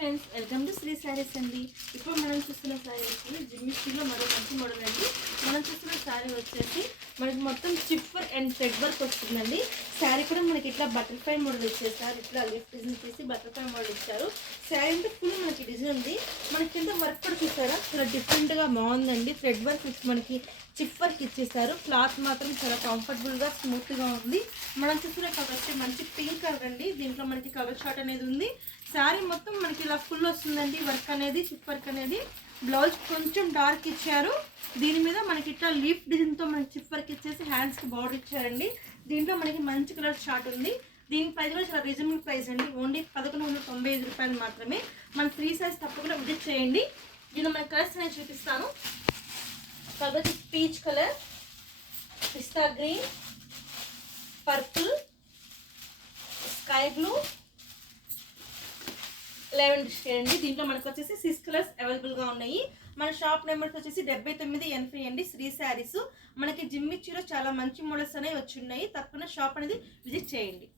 Friends, welcome to Sri Sarees అండి. ఇప్పుడు మనం చూస్తున్న శారీ వచ్చి జిమ్మిస్టీలో మరో మంచి మోడల్ అండి. మనం చూస్తున్న శారీ వచ్చేసి మనకి మొత్తం చిప్పర్ అండ్ థ్రెడ్ వర్క్ వస్తుందండి. శారీ కూడా మనకి ఇట్లా బటర్ఫ్లై మోడల్ ఇచ్చేసారు. ఇట్లా లిఫ్ట్ డిజైన్ తీసి బటర్ఫ్లై మోడల్ ఇచ్చారు. శారీ అంటే ఫుల్ మనకి డిజైన్ ఉంది. మనకి కింద వర్క్ కూడా చూసారా, చాలా డిఫరెంట్గా బాగుందండి. థ్రెడ్ వర్క్ మనకి చిప్ వర్క్ ఇచ్చేసారు. క్లాత్ మాత్రం చాలా కంఫర్టబుల్గా స్మూత్గా ఉంది. మనం చూస్తున్న కలర్ వచ్చి మంచి పింక్ కలర్ అండి. దీంట్లో మనకి కలర్ షార్ట్ అనేది ఉంది. శారీ మొత్తం మనకి ఇలా ఫుల్ వస్తుందండి. వర్క్ అనేది చిప్ వర్క్ అనేది. బ్లౌజ్ కొంచెం డార్క్ ఇచ్చారు. దీని మీద మనకి ఇట్లా లీఫ్ డిజైన్తో మనకి చిప్ వర్క్ ఇచ్చేసి హ్యాండ్స్కి బార్డర్ ఇచ్చారండి. దీంట్లో మనకి మంచి కలర్ షార్ట్ ఉంది. దీని ప్రైస్ కూడా చాలా రీజనబుల్ ప్రైస్ అండి. ఓన్లీ 1195 రూపాయలు మాత్రమే. మన 3 సైజ్ తప్పకుండా విజిట్ చేయండి. దీనిలో మన కలర్స్ నేను చూపిస్తాను. కలర్ వచ్చి peach colour, pista green, purple, sky blue, lavender shade అండి. దీంట్లో మనకు వచ్చేసి 6 కలర్స్ అవైలబుల్గా ఉన్నాయి. మన షాప్ నెంబర్స్ వచ్చేసి 7980 అండి. శ్రీ శారీస్. మనకి జిమ్మిచ్చిలో చాలా మంచి మోడల్స్ అనేవి వచ్చి ఉన్నాయి. తప్పకుండా షాప్ అనేది విజిట్ చేయండి.